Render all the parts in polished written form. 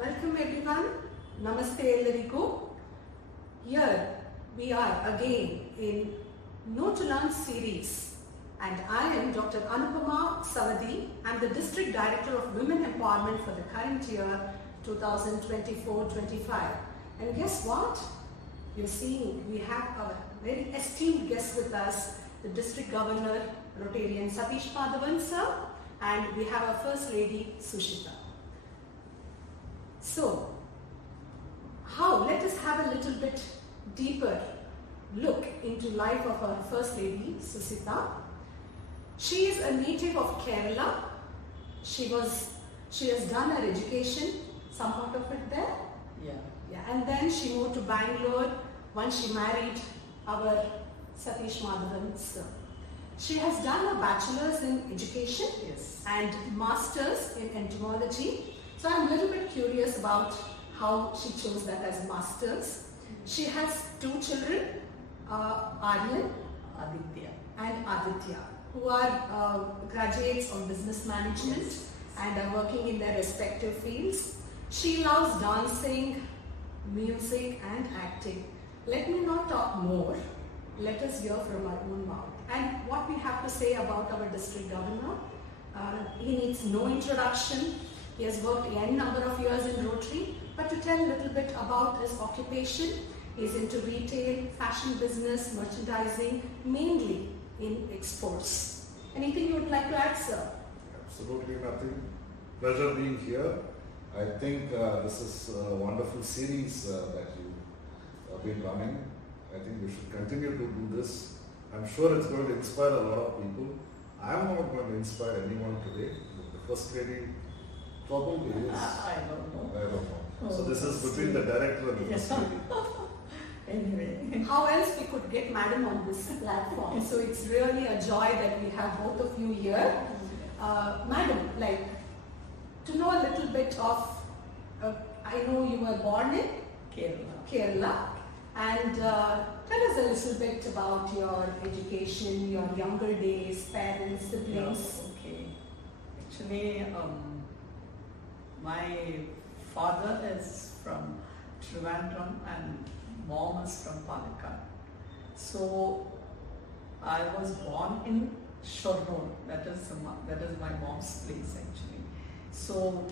Welcome everyone. Namaste ellarigu. Here we are again in Know to Learn series, and I am Dr. Anupama Savadi. I am the District Director of Women Empowerment for the current year 2024-25. And guess what? You're seeing we have a very esteemed guest with us, the District Governor Rotarian Satish Madhavan sir, and we have our First Lady Susitha. So, let us have a little bit deeper look into life of our First Lady Susitha. She is a native of Kerala. She has done her education, some part of it there. Yeah, and then she moved to Bangalore once she married our Satish Madhavan sir. She has done a bachelor's in education and master's in entomology. So I'm a little bit curious about how she chose that as master's. She has two children, Aryan and Aditya, who are graduates of business management and are working in their respective fields. She loves dancing, music and acting. Let me not talk more. Let us hear from our own mouth. And what we have to say about our district governor, he needs no introduction. He has worked a number of years in Rotary, but to tell a little bit about his occupation, he is into retail, fashion business, merchandising, mainly in exports. Anything you would like to add, sir? Absolutely nothing. Pleasure being here. I think this is a wonderful series that you have been running. I think we should continue to do this. I'm sure it's going to inspire a lot of people. I'm not going to inspire anyone today. The First Lady probably is. I don't know. So this is between the director and the First Lady. Anyway. How else we could get Madam on this platform? So it's really a joy that we have both of you here. Madam, to know a little bit of, I know you were born in Kerala. And tell us a little bit about your education, your younger days, parents, siblings. Okay. Actually, my father is from Trivandrum and mom is from Palakkad. So I was born in Shornur. That is my mom's place actually. So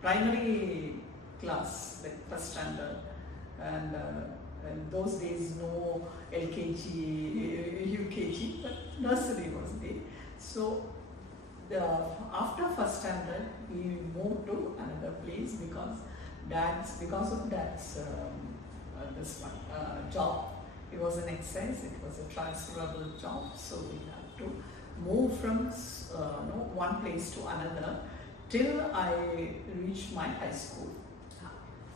primary class, like first standard, and in those days no LKG, UKG, but nursery was there. So after first standard, we moved to another place because of dad's job. It was an excise, it was a transferable job, so we had to move from one place to another till I reached my high school.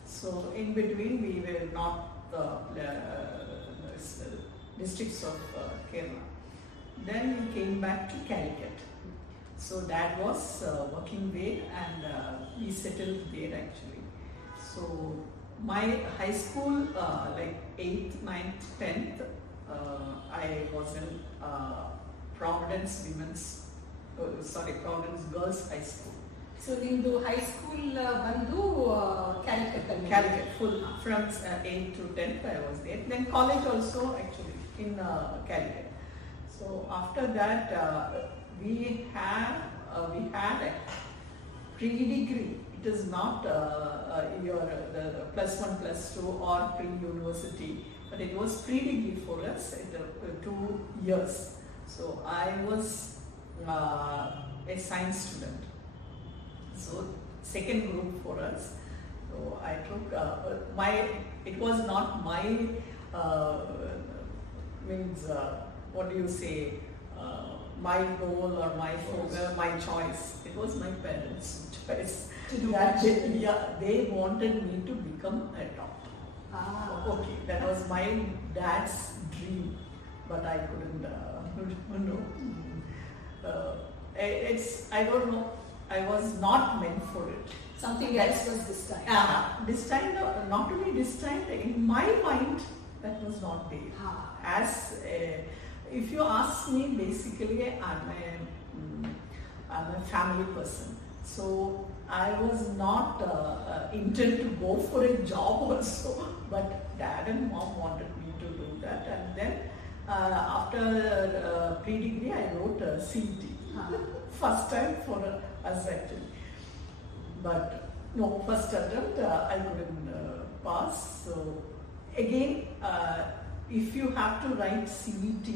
So in between we were not the districts of Kerala. Then we came back to Calicut. So dad was working there and we settled there actually. So my high school, 8th, 9th, 10th, I was in Providence Girls High School. So into high school bandu Calicut full from 8th to 10th I was there. Then college also actually in Calicut. So after that we had a pre-degree. It is not your the +1, +2 or pre-university, but it was pre-degree for us at 2 years. So I was a science student. So second group for us. So I took it was not my my goal or my choice. It was my parents' choice. They wanted me to become a doctor. Okay, that was my dad's dream, but I couldn't. I don't know. I was not meant for it. Something else was destined. Destined, not only destined, in my mind, that was not there. If you ask me, basically, I'm a I'm a family person. So I was not intent to go for a job also, but dad and mom wanted me to do that. And then after pre-degree, I wrote CET. First time for us actually. But no, first attempt I couldn't pass. So again, if you have to write CET,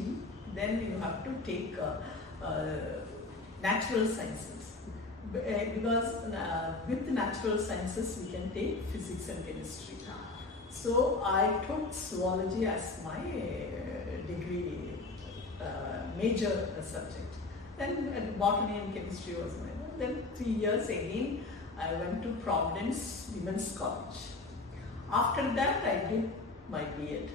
then you have to take natural sciences. Because with natural sciences we can take physics and chemistry. So I took zoology as my degree major subject. Then botany and chemistry was minor. Then 3 years again I went to Providence Women's College. After that I did my B.Ed.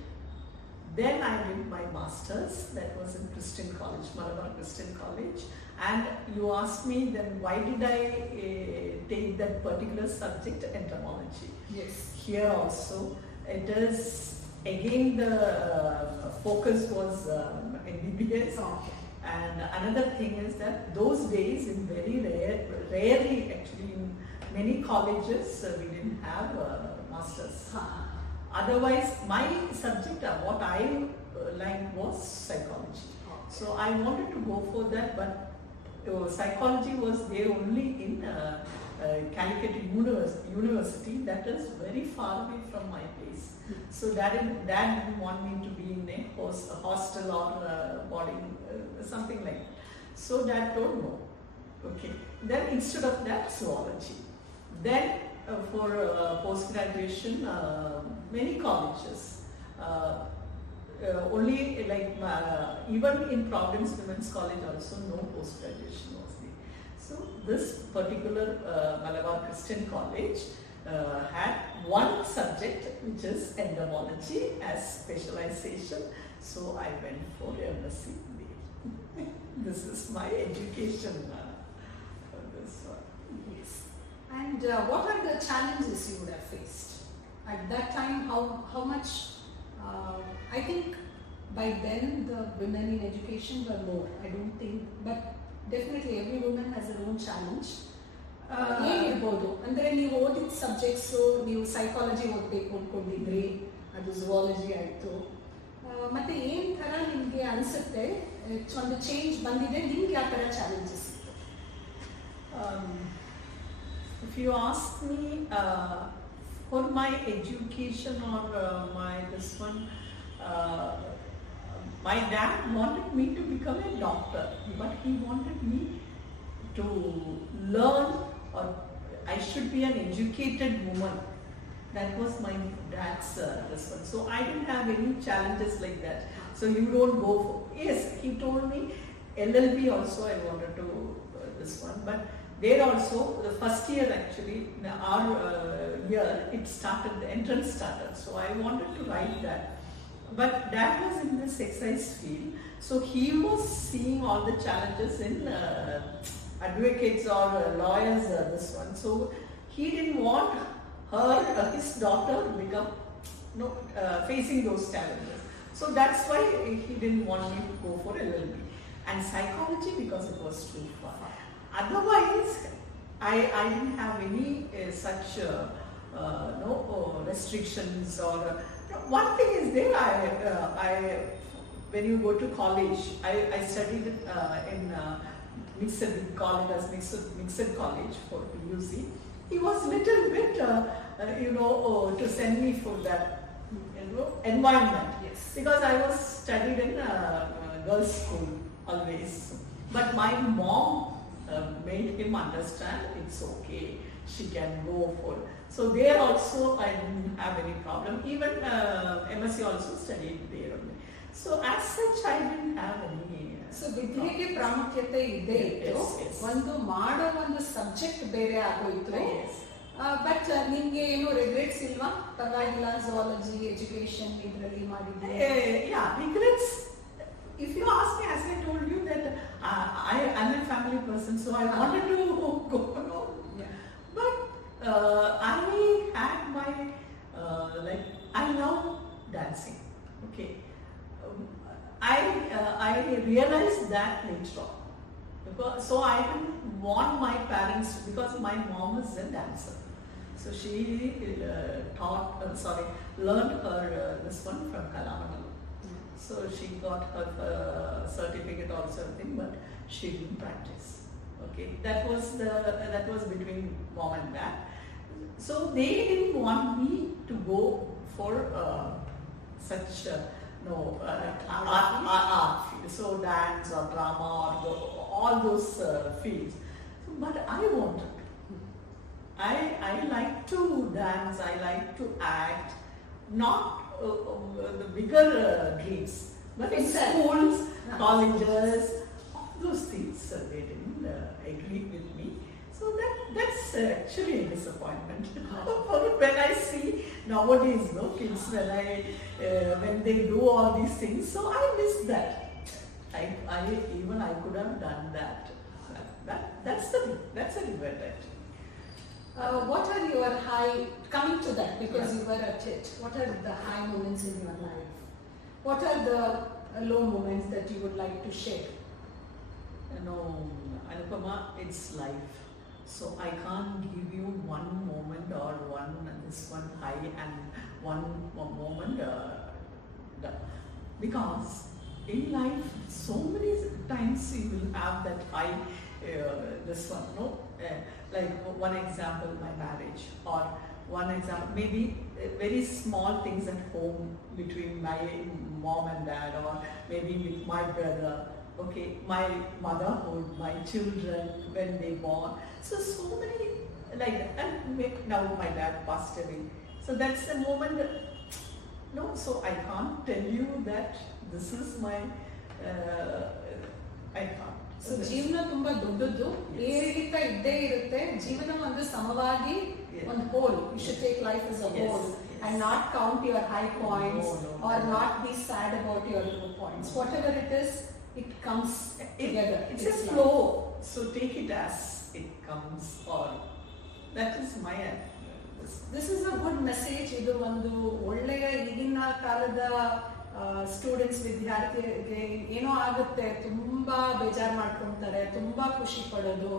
Then I did my master's, that was in Christian College, Madhavan Christian College. And you asked me then why did I take that particular subject, entomology. Yes. Here also it is again the focus was MBBS. Okay. And another thing is that those days in very rarely actually in many colleges we didn't have masters. Otherwise my subject what I liked was psychology. So I wanted to go for that, but psychology was there only in Calicut University, that is very far away from my place. So dad didn't want me to be in a hostel or boarding, something like that. So dad told no. Okay. Then instead of that, zoology. Then for post-graduation, many colleges, only like even in Providence Women's College also no post-graduation was there. So this particular Malabar Christian College had one subject which is entomology as specialization. So I went for MSc there. This is my education. This one. Yes. And what are the challenges you would have faced at that time? How much? I think by then the women in education were more. I don't think, but definitely every woman has her own challenge. ಏನಿರ್ಬೋದು ಅಂದರೆ ನೀವು ಓದಿದ subjects ನೀವು psychology ಓದಬೇಕು ಅಂದ್ಕೊಂಡಿದ್ರಿ, ಅದು zoology ಆಯಿತು. ಮತ್ತು ಏನು ಥರ ನಿಮಗೆ ಅನಿಸುತ್ತೆ ಒಂದು ಚೇಂಜ್ ಬಂದಿದೆ, ನಿಮ್ಗೆ ಯಾವ ಥರ ಚಾಲೆಂಜಸ್ ಇತ್ತು? If you ask me for my education or this one, my dad wanted me to become a doctor, but he wanted me to learn, or I should be an educated woman. That was my dad's this one. So I didn't have any challenges like that. So you don't go for, yes, he told me LLB also I wanted to this one, but there also the first year actually in our year it started, the entrance started. So I wanted to write that. But dad was in this excise field, so he was seeing all the challenges in advocates or lawyers, this one. So he didn't want his daughter to become facing those challenges. So that's why he didn't want me to go for LLB. And psychology because it was too far. Otherwise, I didn't have any such restrictions or one thing is there. When you go to college, I studied in mixed college as mixed college for PUC. He was little bit to send me for that environment. Yes. Because I was studied in girls' school always. But my mom made him understand it's okay, she can go for. So there also I didn't have any problem. Even MSc also studied there only. So as such I didn't have any. So ವಿದ್ಯೆಗೆ ಪ್ರಾಮುಖ್ಯತೆ ಇದ್ದೇ ಇತ್ತು, ಒಂದು ಮಾಡೋ ಒಂದು subject ಬೇರೆ ಆಗೋಯ್ತು. But ನಿಮ್ಗೆ ಏನು ರಿಗ್ರೆಟ್ಸ್ ಇಲ್ವಾ? ಪರವಾಗಿಲ್ಲ, ಝುವಾಲಜಿ ಎಜುಕೇಶನ್ ಇದರಲ್ಲಿ ಮಾಡಿದ್ದೆ. Regrets. If you ask me, as I told you that I'm a family person, so I wanted to go. But I had my I love dancing. Okay. I realized that later on. So I didn't want my parents, because my mom is a dancer. So she learned her this one from Kalamandalam. So she got her certificate or something, but she didn't practice. Okay, that was between mom and dad. So they didn't want me to go for such art field, so dance or drama or all those fields. So, but I wanted. I like to dance. I like to act. Not the bigger dreams, but in schools, colleges, all those things they didn't agree with me. So that's actually a disappointment. When I see nowadays, kids when they do all these things, so I miss that. I could have done that. That's a regret. What are your high, coming to that, because you were at it, what are the high moments in your life? What are the low moments that you would like to share? Anupama, it's life. So I can't give you one moment or this one high and one moment because in life so many times you will have that high, this one, like one example, my marriage, or one example, maybe very small things at home between my mom and dad, or maybe with my brother, okay, my motherhood, my children when they born. So many like that. And now my dad passed away. So that's the moment. So I can't tell you that this is my. I can't. So ಜೀವನ ತುಂಬಾ ದೊಡ್ಡದು, ಏರಿಳಿತ ಇದ್ದೇ ಇರುತ್ತೆ. ಜೀವನ ಒಂದು ಸಮವಾಗಿ ಒಂದು whole. You should take life as a whole and not count your high points or not be sad about your low points. Whatever it is, it comes together. It's a flow. So take it as it comes. Or that is my. This is a good message. ಇದು ಒಂದು ಒಳ್ಳೆಯ ಈಗಿನ ಕಾಲದ students ವಿದ್ಯಾರ್ಥಿಗಳಿಗೆ ಏನೋ ಆಗುತ್ತೆ, ತುಂಬಾ ಬೇಜಾರು ಮಾಡ್ಕೊಂತಾರೆ, ತುಂಬಾ ಖುಷಿ ಪಡೋದು,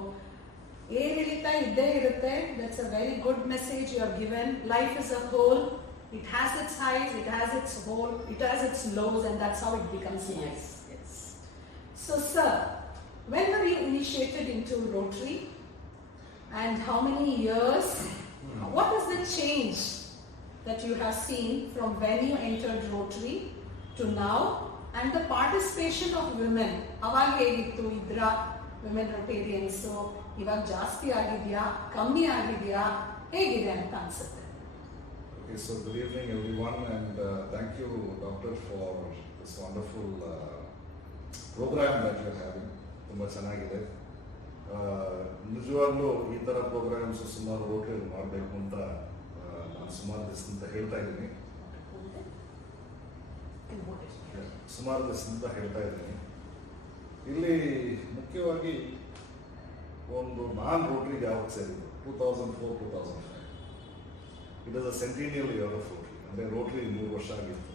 ಏರಿಳಿತ ಇದ್ದೇ ಇರುತ್ತೆ. That's a very good message you have given. Life is a whole. It has its highs, it has its whole, it has its lows, and that's how it becomes life. Yes. So, sir, when were you initiated into Rotary, and how many years? What is the change that you have seen from when you entered Rotary to now, and the participation of women? ಅವಾಗ ಹೇಗಿತ್ತು ಇದ್ರ women Rotarians? So ಇವಾಗ ಜಾಸ್ತಿ ಆಗಿದೆಯಾ, ಕಮ್ಮಿ ಆಗಿದೆಯಾ, ಹೇಗಿದೆ ಅಂತ ಅನ್ಸುತ್ತೆ? Okay, so good evening everyone, and thank you doctor for this wonderful program that you are having. ತುಂಬ ಚೆನ್ನಾಗಿದೆ. ನಿಜವಾಗ್ಲೂ ಈ ಥರ ಪ್ರೋಗ್ರಾಮ್ಸ್ ಸುಮಾರು ರೋಟರಿ ಮಾಡಬೇಕು ಅಂತ ನಾನು ಸುಮಾರು ದಿವಸದಿಂದ ಹೇಳ್ತಾ ಇದ್ದೀನಿ. ಇಲ್ಲಿ ಮುಖ್ಯವಾಗಿ ಒಂದು ನಾನ್ ರೋಟರಿಗೆ ಯಾವಾಗ ಸೇರಿದ್ದು 2004-2005. It is a centennial year of Rotary, ಅಂದರೆ ರೋಟರಿ 3 ವರ್ಷ ಆಗಿತ್ತು.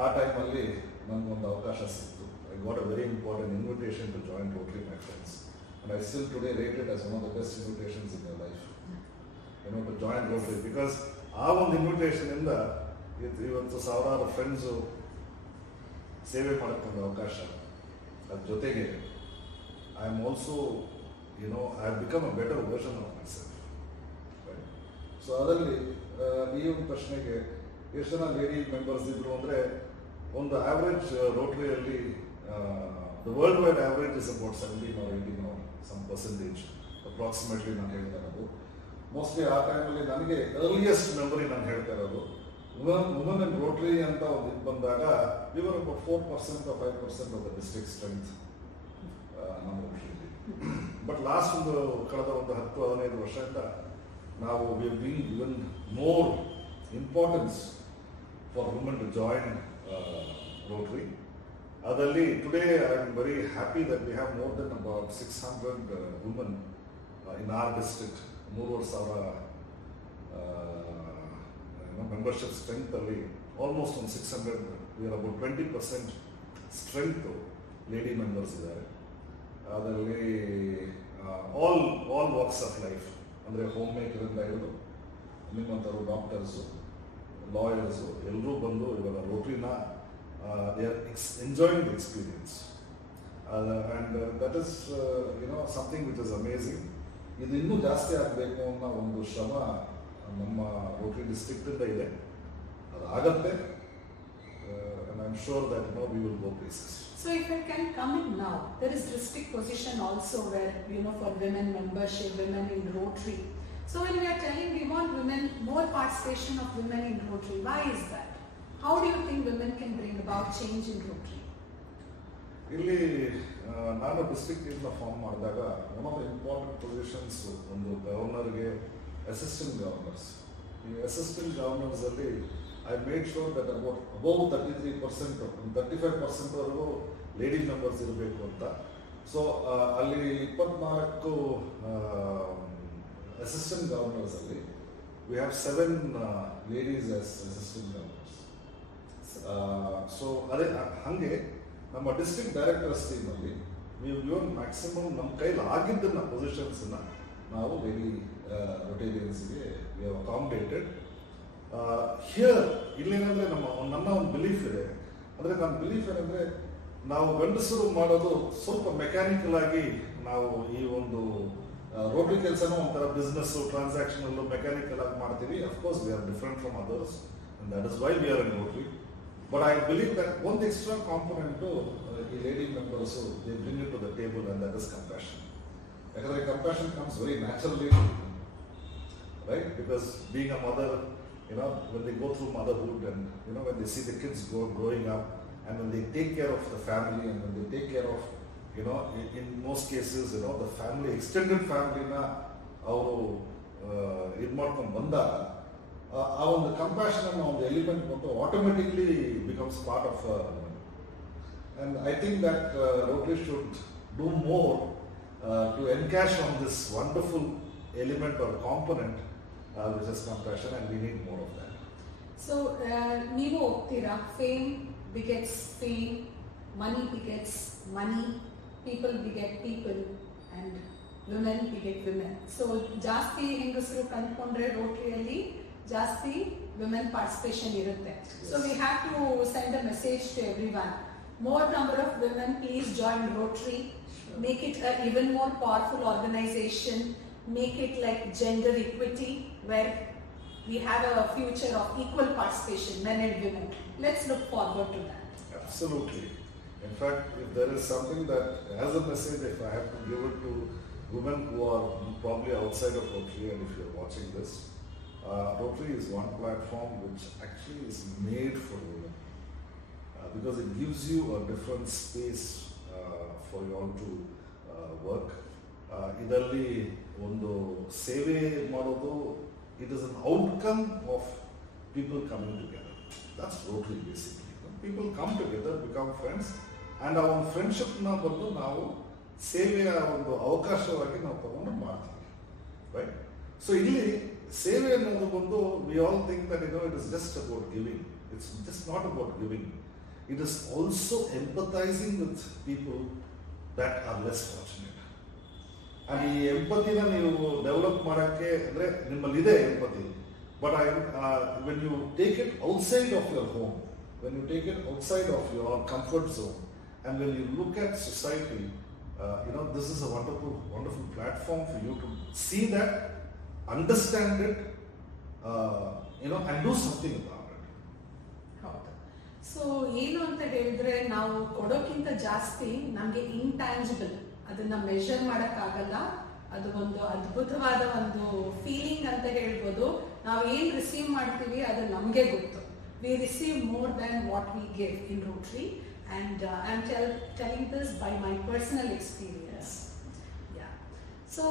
ಆ ಟೈಮಲ್ಲಿ ನನಗೊಂದು ಅವಕಾಶ ಸಿಕ್ತು. I got a very important invitation to join Rotary, my friends. And I still today rate it as one of the best invitations in their life, to join Rotary, because ಆ ಒಂದು invitation ಇಂದ ಇವತ್ತು ಸಾವಿರಾರು friends ಸೇವೆ ಮಾಡೋಕ್ಕೊಂದು ಅವಕಾಶ. ಅದ್ರ ಜೊತೆಗೆ I am also I have become a better version of my self. So ಅದರಲ್ಲಿ ಈ ಒಂದು ಪ್ರಶ್ನೆಗೆ ಎಷ್ಟು ಜನ ಲೇಡಿ ಮೆಂಬರ್ಸ್ ಇದ್ರು ಅಂದರೆ, ಒಂದು average ರೋಟರಿಯಲ್ಲಿ the worldwide average is about 17 or 18 or some percentage approximately ನಾನು ಹೇಳ್ತಾ ಇರೋದು. ಮೋಸ್ಟ್ಲಿ ಆ ಟೈಮಲ್ಲಿ ನನಗೆ ಅರ್ಲಿಯೆಸ್ಟ್ ಮೆಮೊರಿ ನಾನು ಹೇಳ್ತಾ ಇರೋದು ವುಮನ್ ಇನ್ ರೋಟರಿ ಅಂತ ಒಂದು ಇದು ಬಂದಾಗ we were about 4% or 5% of the district strength ನಮ್ಮ ರೋಟರಿಯಲ್ಲಿ. ಬಟ್ ಲಾಸ್ಟ್ ಕಳೆದ ಒಂದು 10-15 ವರ್ಷದಿಂದ ನಾವು we have been given more importance for women to join Rotary. Adalli, today I am very happy that we have more than about 600 women in our district. 3,000 membership strength alli, almost on 600, we are about 20% strength lady members idare. ಅದರಲ್ಲಿ all walks of life, ಅಂದರೆ home ಮೇಕರಿಂದ ಹಿಡಿದು ನಿಮ್ಮಂಥವ್ರು doctors, lawyers ಎಲ್ಲರೂ ಬಂದು ಇವಾಗ ರೋಟ್ರಿನ they are enjoying the experience. And that is something which is amazing. ಇದು ಇನ್ನೂ ಜಾಸ್ತಿ ಆಗಬೇಕು ಅನ್ನೋ ಒಂದು ಶ್ರಮ ನಮ್ಮ ರೋಟ್ರಿ ಡಿಸ್ಟ್ರಿಕ್ಟಿಂದ ಇದೆ. ಅದಾಗತ್ತೆ. And I'm sure that we will go places. So if I can come in now, there is district position also where, for women membership, women in Rotary. So when we are telling we want women, more participation of women in Rotary, why is that? How do you think women can bring about change in Rotary? ಇಲ್ಲಿ ನಾನು ಡಿಸ್ಟ್ರಿಕ್ಟಿಂದ form ಮಾಡಿದಾಗ one of the important positions ಒಂದು ಗವರ್ನರ್ಗೆ assistant governors. ಈ assistant ಗವರ್ನರ್ಸಲ್ಲಿ I made sure that above 33%, 35%ವರೆಗೂ ladies members ಇರಬೇಕು ಅಂತ. ಸೊ ಅಲ್ಲಿ 24 ಅಸಿಸ್ಟೆಂಟ್ ಗವರ್ನರ್ಸಲ್ಲಿ we have 7 ladies as assistant governors. So ಅದೇ ಹಾಗೆ ನಮ್ಮ ಡಿಸ್ಟ್ರಿಕ್ಟ್ ಡೈರೆಕ್ಟರ್ಸ್ ಟೀಮಲ್ಲಿ ನೀವು ಇವನ್ ಮ್ಯಾಕ್ಸಿಮಮ್ ನಮ್ಮ ಕೈಲಿ ಆಗಿದ್ದನ್ನ ಪೊಸಿಷನ್ಸನ್ನು ನಾವು ಲೇಡಿ ರೊಟೇರಿಯನ್ಸ್ಗೆ ವಿ ಹ್ಯಾವ್ ಅಕಾಮಡೇಟೆಡ್. ಹಿಯರ್ ಇಲ್ಲೇನಂದರೆ ನನ್ನ ಒಂದು ಬಿಲೀಫ್ ಇದೆ. ಅಂದರೆ ನನ್ನ ಬಿಲೀಫ್ ಏನಂದರೆ ನಾವು ಗಂಡಸರು ಮಾಡೋದು ಸ್ವಲ್ಪ ಮೆಕ್ಯಾನಿಕಲ್ ಆಗಿ ನಾವು ಈ ಒಂದು ರೋಟ್ರಿ ಕೆಲಸನೂ ಒಂಥರ ಬಿಸ್ನೆಸ್ಸು ಟ್ರಾನ್ಸಾಕ್ಷನಲ್ಲು ಮೆಕ್ಯಾನಿಕಲ್ ಆಗಿ ಮಾಡ್ತೀವಿ. Of course we are different from others and that is why we are in Rotary. But I believe that ಒಂದು ಎಕ್ಸ್ಟ್ರಾ ಕಾಂಪೊನೆಂಟು ಈ lady members they bring it to the table and that is compassion. ಯಾಕಂದರೆ compassion comes very naturally, right? Because being a mother, when they go through motherhood and when they see the kids growing up and when they take care of the family and when they take care of in most cases the family, extended family na avaru idu ಮಾಡ್ಕೊಂಡು ಬಂದಾಗ ಆ ಒಂದು compassion ಅನ್ನೋ ಒಂದು element ಬಂದು automatically becomes part of and I think that Rotary should do more to encash on this wonderful element or component which is compassion, and we need more of that. So, ನೀವು ಹೋಗ್ತೀರಾ, fame begets fame, money begets money, people beget people, and women beget women. So, ಜಾಸ್ತಿ ಹೆಂಗಸರು ಕಂಡುಕೊಂಡ್ರೆ ರೋಟರಿಯಲ್ಲಿ ಜಾಸ್ತಿ women participation ಇರುತ್ತೆ. So, we have to send a message to everyone. More number of women, please join Rotary. Make it an even more powerful organization. Make it like gender equity, where we have a future of equal participation, men and women. Let's look forward to that. Absolutely. In fact, if there is something that, as a message, if I have to give it to women who are probably outside of Rotary, and if you're watching this, Rotary is one platform which actually is made for women because it gives you a different space for you all to work. ಇದರಲ್ಲಿ ಒಂದು ಸೇವೆ ಮಾಡೋದು, it is an outcome of people coming together. That's rotary basically. People come together, become friends, and ಆ ಒಂದು ಫ್ರೆಂಡ್ಶಿಪ್ನ ಬಂದು ನಾವು ಸೇವೆಯ ಒಂದು ಅವಕಾಶವಾಗಿ ನಾವು ತಗೊಂಡು ಮಾಡ್ತೀವಿ, ರೈಟ್? ಸೊ ಇಲ್ಲಿ ಸೇವೆ ಅನ್ನೋದು ಬಂದು we all think that it is just about giving. It's just not about giving. It is also empathising with people that are less fortunate. And ಈ ಎಂಪತಿನ ನೀವು ಡೆವಲಪ್ ಮಾಡೋಕ್ಕೆ ಅಂದರೆ ನಿಮ್ಮಲ್ಲಿದೆ empathy, but when you take it outside of your home, when you take it outside of your comfort zone, and when you look at society, this is a wonderful platform for you to see that, understand it, and do something about it. ಹೌದು. So ಏನು ಅಂತ ಹೇಳಿದ್ರೆ, ನಾವು ಕೊಡೋಕ್ಕಿಂತ ಜಾಸ್ತಿ ನಮಗೆ intangible, ಅದನ್ನ measure ಮಾಡೋಕ್ಕಾಗಲ್ಲ. ಅದು ಒಂದು ಅದ್ಭುತವಾದ ಒಂದು ಫೀಲಿಂಗ್ ಅಂತ ಹೇಳ್ಬೋದು. ನಾವು ಏನು ರಿಸೀವ್ ಮಾಡ್ತೀವಿ ಅದು ನಮಗೆ ಗೊತ್ತು. We receive more than what we give in Rotary, and I am telling this by my personal experience. Yeah. So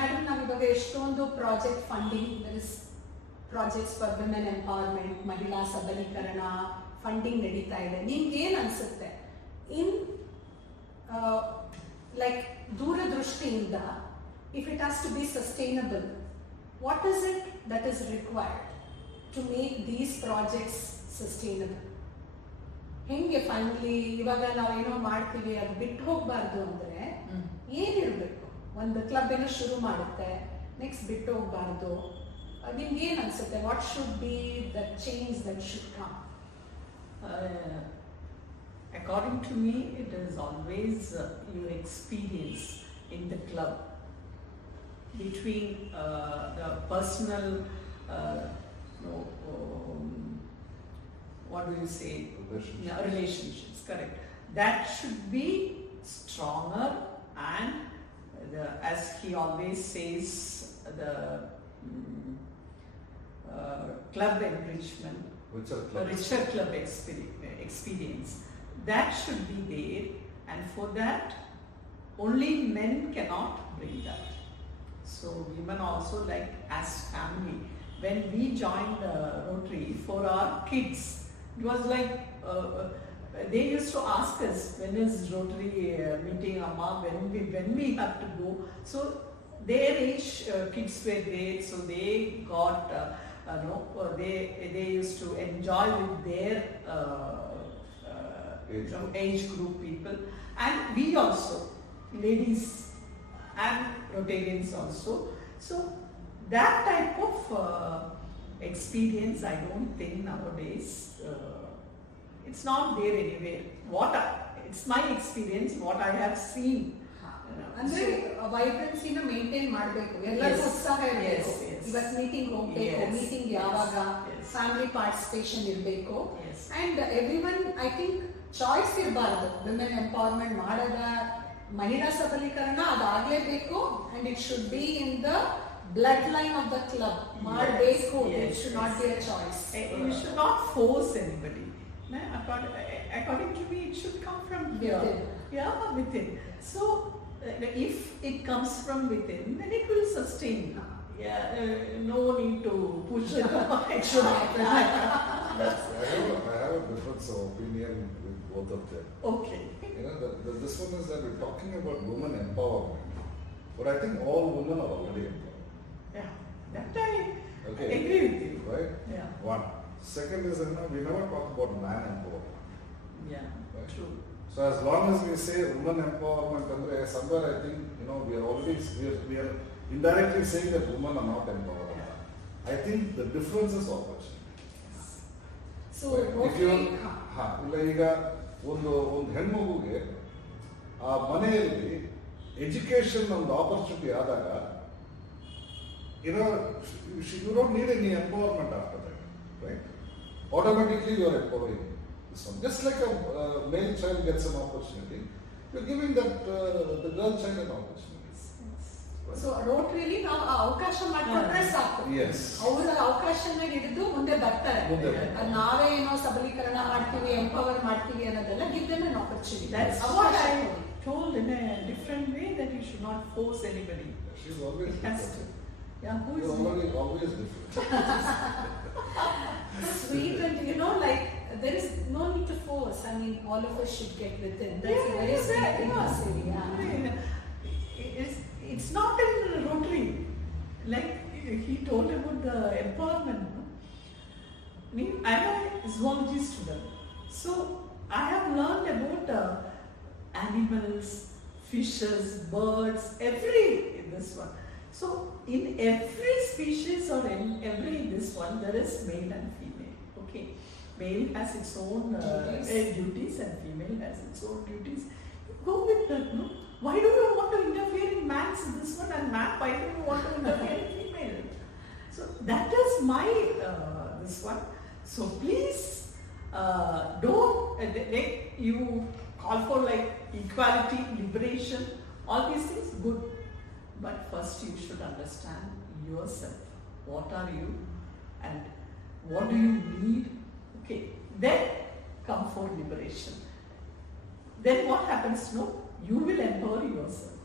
madam, ನಾವಿವಾಗ ಎಷ್ಟೊಂದು project funding, there is projects for women empowerment, ಮಹಿಳಾ ಸಬಲೀಕರಣ ಫಂಡಿಂಗ್ ನಡೀತಾ ಇದೆ. ನಿಮ್ಗೆ ಏನು ಅನಿಸುತ್ತೆ ಇನ್ like ದೂರದೃಷ್ಟಿಯಿಂದ, if it has to be sustainable, what is it that is required to make these projects sustainable? ಹೆಂಗೆ ಫೈನಲಿ ಇವಾಗ ನಾವೇನೋ ಮಾಡ್ತೀವಿ ಅದು ಬಿಟ್ಟು ಹೋಗ್ಬಾರ್ದು ಅಂದ್ರೆ ಏನಿರ್ಬೇಕು? ಒಂದು ಕ್ಲಬ್ ಏನೋ ಶುರು ಮಾಡುತ್ತೆ, ನೆಕ್ಸ್ಟ್ ಬಿಟ್ಟು ಹೋಗ್ಬಾರ್ದು. ನಿಮ್ಗೆ ಏನ್ ಅನ್ಸುತ್ತೆ? What should be the change that should come? According to me, it is always your experience in the club between the personal, what do you say? Relationships, correct. That should be stronger, and as he always says, the club enrichment, richer club experience. That should be there, and for that only men cannot bring that. So women also, like as family, when we joined Rotary for our kids, it was like they used to ask us, when is Rotary meeting, Amma, when we have to go. So their age kids were there, so they got they used to enjoy with their age group people, and we also, ladies and Rotarians also. So that type of experience, I don't think nowadays, it's not there anywhere. It's my experience, what I have seen. ಅಂದ್ರೆ ವೈಬ್ರೆನ್ಸಿನ maintain ಮಾಡಬೇಕು, ಎಲ್ಲರಿಗೂ ಉತ್ಸಾಹ ಇರಬೇಕು. ಇವತ್ತು meeting ಹೋಗ್ಬೇಕು, meeting ಯಾವಾಗ, family participation ಇರಬೇಕು, and everyone I think choice ಇರಬಾರ್ದು. ವಿಮೆನ್ ಎಂಪವರ್ಮೆಂಟ್ ಮಾಡದ ಮಹಿಳಾ ಸಬಲೀಕರಣ ಅದಾಗಲೇಬೇಕು, and it should be in the blood line of the club. ಮಾಡಬೇಕು, it should not be a choice. You should not force anybody. According to me, it should come from here. Yeah, within. So if it comes from within, then it will sustain. No need to push it. It should happen. I have a difference of opinion with both of them. Okay. This one is that we're talking about women empowerment, but I think all women are already empowered. Yeah, that I agree with you. Right? Yeah. One. Second is, we never talk about man empowerment. Yeah, right? True. So as long as we say women empowerment, somewhere I think, we are already, we are indirectly saying that women are not empowered. Yeah. I think the difference is opportunity. So, if you, ಈಗ ಒಂದು ಹೆಣ್ಮಗುಗೆ ಆ ಮನೆಯಲ್ಲಿ education ಒಂದು opportunity ಆದಾಗ, you don't need any empowerment after that, right? Automatically you are empowering this one. Just like a male child gets an opportunity, you're giving that the girl child an opportunity. So ರೋಟರಿಯಲ್ಲಿ ನಾವು ಅವಕಾಶ ಮಾಡಿಕೊಟ್ರೆ ಸಾಕು. ಅವರ ಅವಕಾಶನ ಹಿಡಿದು ಮುಂದೆ ಬರ್ತಾರೆ. ನಾವೇ ಏನೋ ಸಬಲೀಕರಣ ಮಾಡ್ತೀವಿ, ಎಂಪವರ್ ಮಾಡ್ತೀವಿ ಅನ್ನೋದೆಲ್ಲ, give them an opportunity. That's what I told in a different way, that you should not force anybody. She's always different. Yeah, who is always different. Sweet, and like there is no need to force. I mean, all of us should get within. That's a very sweet thing to say. It's not in Rotary. Like he told about the empowerment. I'm a zoology student, so I have learned about animals, fishes, birds, this one. So in every species or in every this one, there is male and female. Okay, male has its own duties and female has its own duties. Go with that, no? Why do you want to interfere in man's this one, and man, why do you want to interfere in female? So that is my this one. So please don't you call for like equality, liberation, all these things, good. But first you should understand yourself. What are you and what do you need? Okay, then come for liberation. Then what happens? No, you will empower yourself.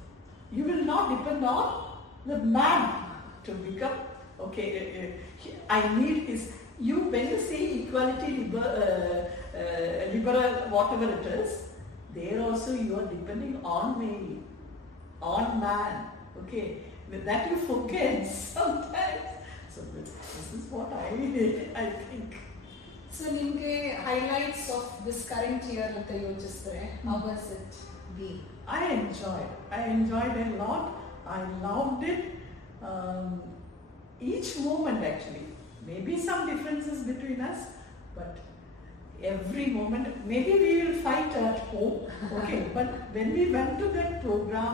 You will not depend on the man to become, okay, I need his, when you say equality, liberal, whatever it is, there also you are depending on male, on man. Okay, with that you forget sometimes. So this is what I think. So ನಿಮಗೆ highlights of this current year ಅಂತ ಯೋಚಿಸಿದ್ರೆ how was it be? I enjoyed a lot. I loved it. Each moment actually. Maybe some differences between us, but every moment, maybe we will fight at home, okay, but when we went to that program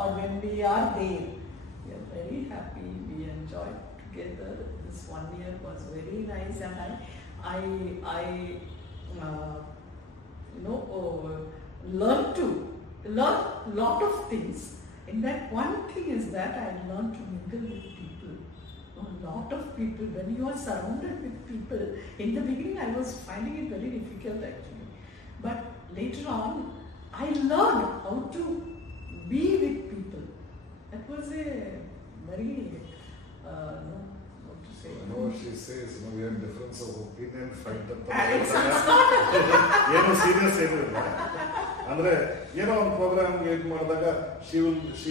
or when we are there, we are very happy, we enjoyed together. This 1 year was very nice, and I learned lot of things. In that, one thing is that I learned to mingle with people. A lot of people, when you are surrounded with people, in the beginning I was finding it very difficult actually. But later on, I learned how to be with people. That was a very, what to say? I know what she says, we have difference of opinion, fight ಅಂತ ಏನು serious ಏನಿಲ್ಲ ಅಂದ್ರೆ ಏನೋ ಒಂದು ಪ್ರೋಗ್ರಾಮ್ಗೆ ಇದು ಮಾಡಿದಾಗ she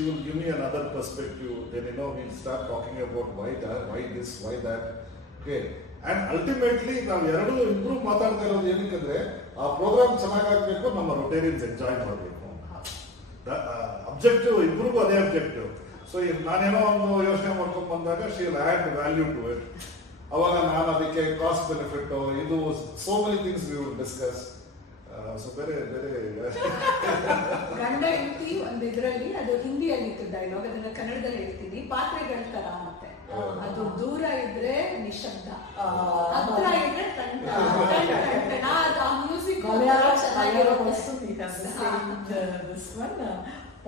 will give me another perspective, then we'll start talking about why this, why that, okay, and ultimately ನಾವು ಎರಡು ಇಂಪ್ರೂವ್ ಮಾತಾಡ್ತಾ ಇರೋದು ಏನಕ್ಕಂದ್ರೆ ಆ ಪ್ರೋಗ್ರಾಮ್ ಚೆನ್ನಾಗಾಗಬೇಕು, ನಮ್ಮ ರೊಟೇರಿಯನ್ಸ್ ಎಂಜಾಯ್ ಮಾಡಬೇಕು. ಅಬ್ಜೆಕ್ಟಿವ್ ಇಬ್ರಿಗೂ ಅದೇ ಅಬ್ಜೆಕ್ಟಿವ್. ಸೊ ನಾನೇನೋ ಒಂದು ಯೋಚನೆ ಮಾಡ್ಕೊಂಡು ಬಂದಾಗ she will add value to it. ಅವಾಗ ನಾನು ಅದಕ್ಕೆ ಕಾಸ್ಟ್ ಬೆನಿಫಿಟ್ ಇದು so many things we will discuss. So ಬೇರೆ ಗಂಡ ಹೆಂಡತಿ ಒಂದು ಇದರಲ್ಲಿ, ಅದು ಹಿಂದಿಯಲ್ಲಿ ಇತ್ತು ಡೈಲಾಗ್, ಅದನ್ನ ಕನ್ನಡದಲ್ಲಿ ಹೇಳ್ತೀನಿ, ಪಾತ್ರೆಗಳ ತರ ಮತ್ತೆ. ಅದು ದೂರ ಇದ್ರೆ ನಿಶಬ್ದ, ಹತ್ರ ಇದ್ರೆ ತಂಡ. ಮ್ಯೂಸಿಕ್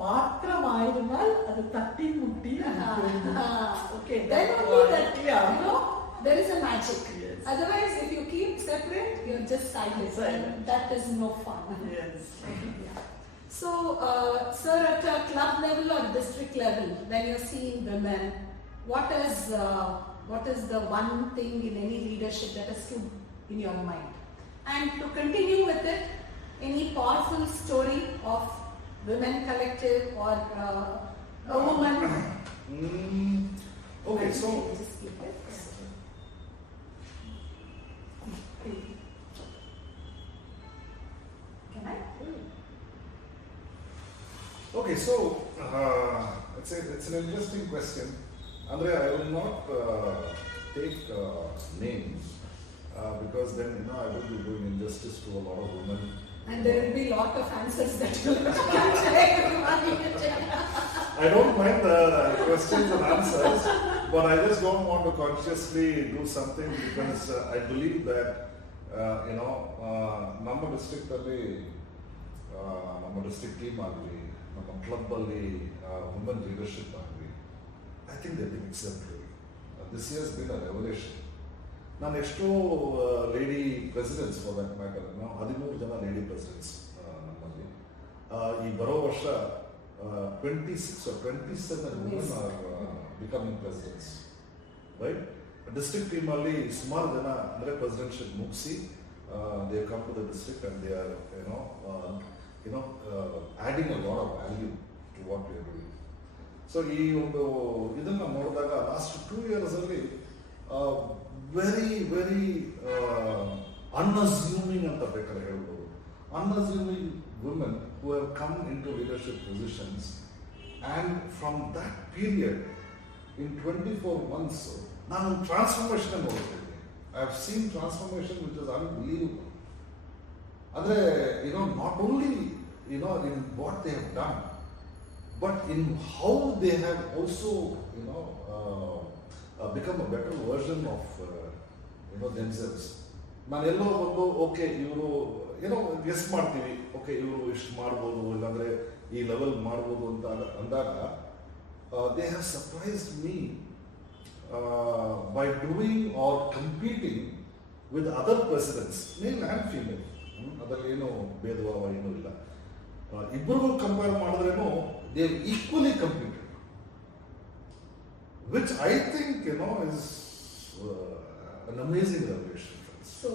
പാത്രമായിരുന്നാൽ അത് തട്ടി മുട്ടി. Okay, then only that, there is a magic. Yes. Otherwise, if you keep separate, you're just silent. That is no fun. Yes. Yeah. So, sir, at a club level or district level, when you're seeing women, what is the one thing in any leadership that has stood in your mind? And to continue with it, any powerful story of women collective or a woman? Okay, so just keep it. Can I? Okay, so it's an interesting question. Andre, I will not take names because then I will be doing injustice to a lot of women. And there will be a lot of answers that you will I don't mind the questions and answers, but I just don't want to consciously do something because I believe that ನಮ್ಮ ಡಿಸ್ಟ್ರಿಕ್ಟಲ್ಲಿ ನಮ್ಮ district team ಆಗಲಿ, ನಮ್ಮ ಕ್ಲಬ್ಬಲ್ಲಿ women leadership ಆಗಲಿ, I think they been exemplary. This years been a revolution. ನಾನು ಎಷ್ಟೋ lady presidents for that matter, 13 ಜನ lady presidents ನಮ್ಮಲ್ಲಿ. ಈ ಬರೋ ವರ್ಷ 26 or 27 women are becoming presidents, right? District ಟೀಮಲ್ಲಿ ಸುಮಾರು ಜನ ಅಂದರೆ ಪ್ರೆಸಿಡೆಂಟ್ಶಿಪ್ ಮುಗಿಸಿ they come to the district and they are adding a lot of value to what we are doing. So ಈ ಒಂದು ಇದನ್ನು ನೋಡಿದಾಗ ಲಾಸ್ಟ್ 2 yearsಲ್ಲಿ ವೆರಿ ವೆರಿ ಅನ್ಅಸ್ಯೂಮಿಂಗ್ ಅಂತ ಬೇಕಾದ್ರೆ ಹೇಳ್ಬೋದು, unassuming women who have come into leadership positions, and from that period in 24 months ನಾನು transformation ನೋಡ್ತಿದ್ದೀನಿ. I have seen transformation which is unbelievable. ಅಂದರೆ not only in what they have done, but in how they have also become a better version of themselves. ನಾನೆಲ್ಲೋ ಬಂದು okay ಇವರು guess ಮಾಡ್ತೀವಿ, okay ಇವರು ಇಷ್ಟು ಮಾಡ್ಬೋದು, ಇಲ್ಲಾಂದರೆ ಈ ಲೆವೆಲ್ ಮಾಡ್ಬೋದು ಅಂತ ಅಂದಾಗ they have surprised me by doing or competing with other presidents, male and female. ಅದರಲ್ಲಿ ಏನು ಭೇದಭಾವ ಏನೂ ಇಲ್ಲ. ಇಬ್ಬರಿಗೂ ಕಂಪೇರ್ ಮಾಡಿದ್ರೇನು they equally competed, which I think is an amazing revelation. ಸೊ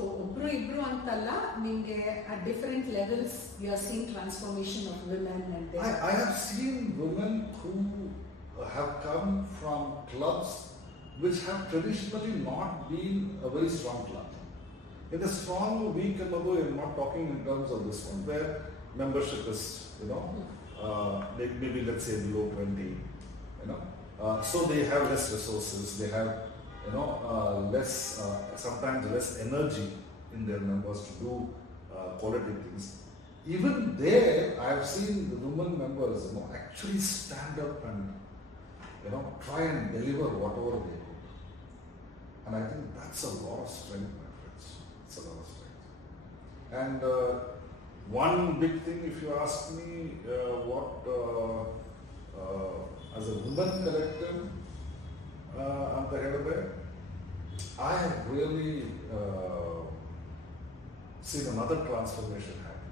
ಇಬ್ರು ಅಂತಲ್ಲ, ನಿಮಗೆ at different levels you are seeing transformation of women and I have seen women who have come from clubs which have traditionally not been a very strong club. In a strong, weak Madhu, I'm not talking in terms of this one, where membership is, maybe let's say below 20, so they have less resources, they have, less, sometimes less energy in their members to do quality things. Even there, I have seen the women members, actually stand up and, try and deliver whatever they do. And I think that's a lot of strength, my friends. It's a lot of strength. And one big thing, if you ask me, as a women collective, I'm the head of it, I have really seen another transformation happen.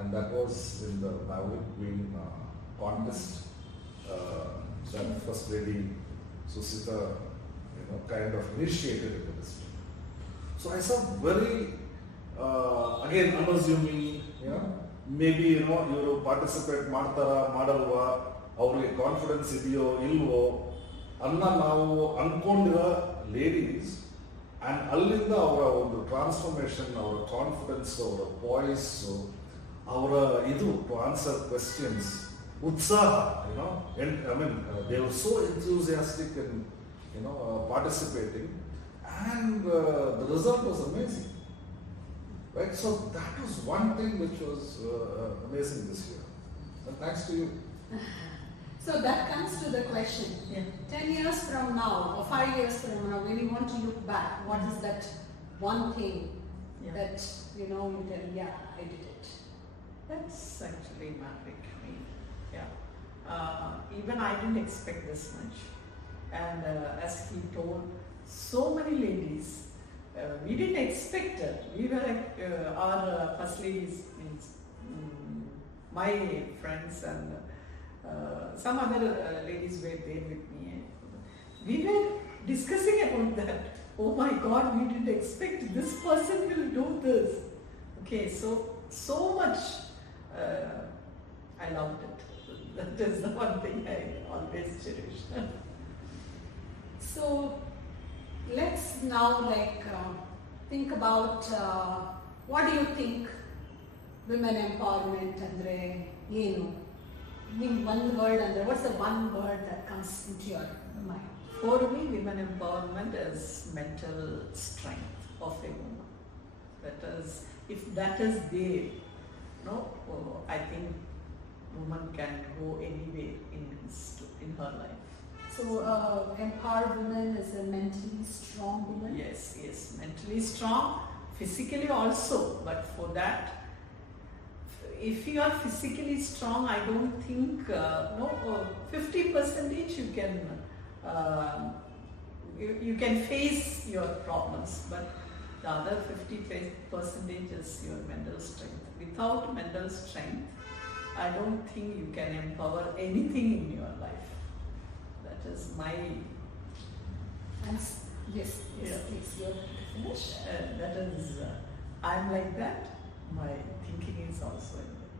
And that was in the Madhavan Queen contest. That First Lady Susitha, kind of initiated in the district. So I saw very, again, unassuming, maybe, you participate ಮಾಡ್ತಾರಾ ಮಾಡಲ್ವಾ ಅವ್ರಿಗೆ confidence ಇದೆಯೋ ಇಲ್ವೋ ಅನ್ನ ನಾವು ಅನ್ಕೊಂಡಿರೋ ladies and ಅಲ್ಲಿಂದ ಅವರ ಒಂದು ಟ್ರಾನ್ಸ್ಫಾರ್ಮೇಷನ್, ಅವರ ಕಾನ್ಫಿಡೆನ್ಸ್, ಅವರ ವಾಯ್ಸ್, ಅವರ ಇದು ಟು ಆನ್ಸರ್ ಕ್ವೆಶ್ಚನ್ಸ್, ಉತ್ಸಾಹ, they were so enthusiastic and participating, and the result was amazing, right? So that was one thing which was amazing this year, and thanks to you. So that comes to the question, 10 years from now or 5 years from now, when you want to look back, what is that one thing that you tell, I did it? That's actually magic. Even I didn't expect this much, and as he told, so many ladies, we didn't expect it. We were like our first ladies, means my friends and some other ladies were there with me. We were discussing about that. Oh my God, we didn't expect this person will do this. Okay, so much. I loved it. That is the one thing I always cherish. So let's now think about what do you think women empowerment andre ಏನು? one word andre, what's the one word that comes into your mind? For me, women empowerment is mental strength of a woman. That is, if that is there, I think woman can go anywhere in her life. So empowered woman is a mentally strong woman? Yes, mentally strong, physically also, but for that, if you are physically strong, I don't think, 50% you can face your problems, but the other 50% is your mental strength. Without mental strength, I don't think you can empower anything in your life. That is my... Yes, please, you have to finish. That is, I'm like that. My thinking is also in that.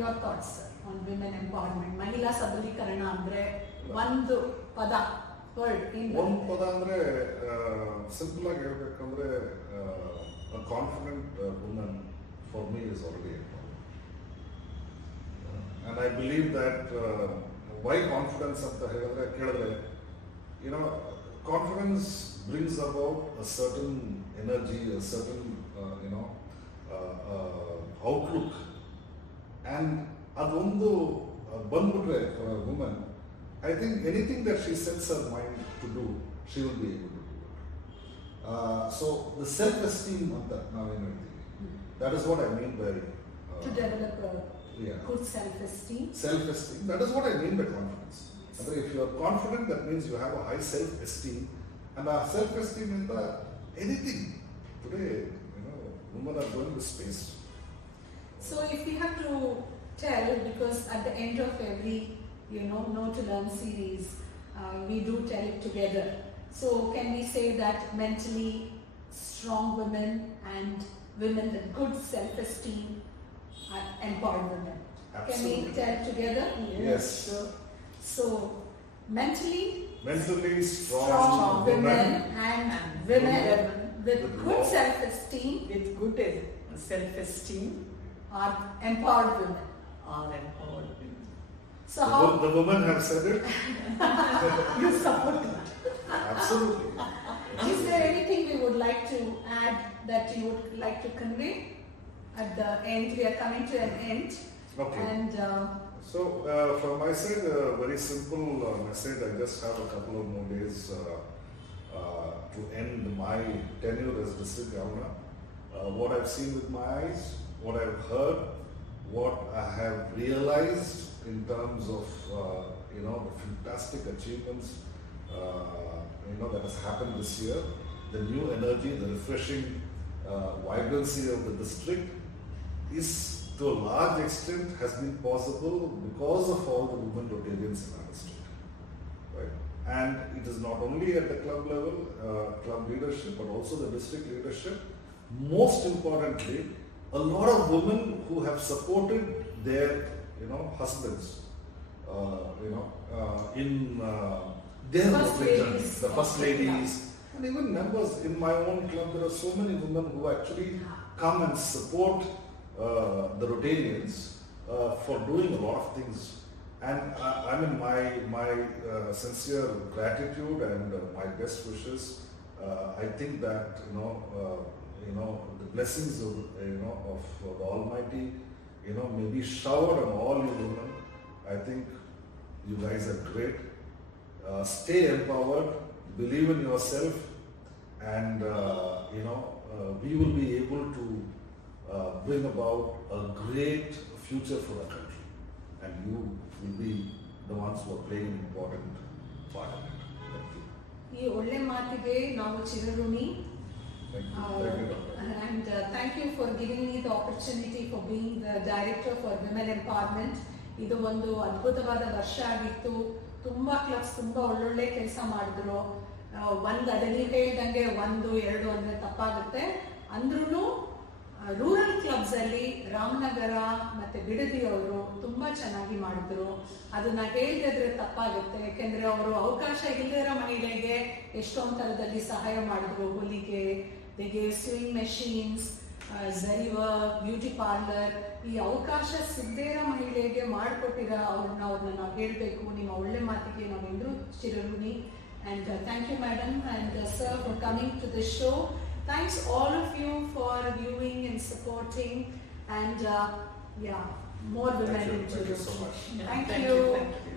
Your thoughts, sir, on women empowerment. Mahila Sabalikarana andre ಒಂದು ಪದ, word. ಒಂದು ಪದ ಅಂದ್ರೆ simple ಆಗಿ ಹೇಳ್ಬೇಕಂದ್ರೆ a confident woman for me is already empowered. And I believe that why confidence ಅಂತ ಹೇಳಿದ್ರೆ ಕೇಳಿದ್ರೆ, confidence brings about a certain energy, a certain outlook, and ಅದೊಂದು ಬಂದ್ಬಿಟ್ರೆ for a woman, I think anything that she sets her mind to do, she will be able to do it. So the self-esteem anta naವೇನು ಹೇಳ್ತೀವಿ, that is what I mean by to develop good self-esteem. Self-esteem, that is what I mean by confidence. If you are confident, that means you have a high self-esteem, and our self-esteem in anything. Today, women are going to space. So if we have to tell, because at the end of every Know to Learn series, we do tell it together. So can we say that mentally strong women and women with good self-esteem are empowered women? Absolutely. Can we tell together? Yes. So mentally strong women and women with good love. self-esteem with good self-esteem are empowered women. are empowered women. So how The women have said it. You support that. Absolutely. is there anything we would like to add that you would like to convey at the end? We are coming to an end. Okay. And So, from my side, a very simple message. I just have a couple of more days to end my tenure as district governor. What I've seen with my eyes, what I've heard, what I have realized in terms of the fantastic achievements that has happened this year, the new energy, the refreshing vibrancy of the district is to a large extent has been possible because of all the women Rotarians in our district. Right? And it is not only at the club level, club leadership, but also the district leadership. Most importantly, a lot of women who have supported their husbands in their First Rotary journey. ladies The first of the ladies, and even members in my own club. There are so many women who actually come and support the Rotarians for doing a lot of things, and my sincere gratitude and my best wishes. I think that the blessings of the Almighty may be showered on all you women. I think you guys are great. Stay empowered, believe in yourself, and we will be able to bring about a great future for our country, and you will be the ones who are playing an important part of it. Thank you. ಈ ಒಳ್ಳೆ ಮಾತಿಗೆ ನಾವು ಚಿರಋಣಿ. Thank you. Thank you, Doctor. And thank you for giving me the opportunity for being the director for women empowerment. ಇದು ಒಂದು ಅದ್ಭುತವಾದ ವರ್ಷ ಆಗಿತ್ತು. ತುಂಬಾ ಕ್ಲಬ್ಸ್ ತುಂಬಾ ಒಳ್ಳೊಳ್ಳೆ ಕೆಲಸ ಮಾಡಿದ್ರು. ಒಂದು ಅದೇ ನೀವು ಹೇಳ್ದಂಗೆ 1, 2 ಅಂದ್ರೆ ತಪ್ಪಾಗುತ್ತೆ. ಅಂದ್ರೂ ರೂರಲ್ ಕ್ಲಬ್ಸ್ ಅಲ್ಲಿ ರಾಮನಗರ ಮತ್ತೆ ಬಿಡದಿ ಅವರು ತುಂಬಾ ಚೆನ್ನಾಗಿ ಮಾಡಿದ್ರು. ಅದನ್ನ ಹೇಳಿದ್ರೆ ತಪ್ಪಾಗುತ್ತೆ, ಯಾಕೆಂದ್ರೆ ಅವರು ಅವಕಾಶ ಇಲ್ಲದಿರೋ ಮಹಿಳೆಗೆ ಎಷ್ಟೊಂದು ತರದಲ್ಲಿ ಸಹಾಯ ಮಾಡಿದ್ರು. ಹೊಲಿಗೆ, ಸ್ವಿಂಗ್ ಮೆಷಿನ್ಸ್, ಝರಿ ವರ್ಕ್, ಬ್ಯೂಟಿ ಪಾರ್ಲರ್, ಈ ಅವಕಾಶ ಸಿಗದೇ ಇರೋ ಮಹಿಳೆಗೆ ಮಾಡಿಕೊಟ್ಟಿರೋ ಅವ್ರನ್ನ ನಾವು ಹೇಳಬೇಕು. ನಿಮ್ಮ ಒಳ್ಳೆ ಮಾತಿಗೆ ನಾವೆಲ್ಲರೂ ಚಿರಋಣಿ. And thank you, madam and sir, for coming to the show. Thanks all of you for viewing and supporting, and more women Thank you. into Thank you this. so much. Yeah, Thank thank you. Thank you.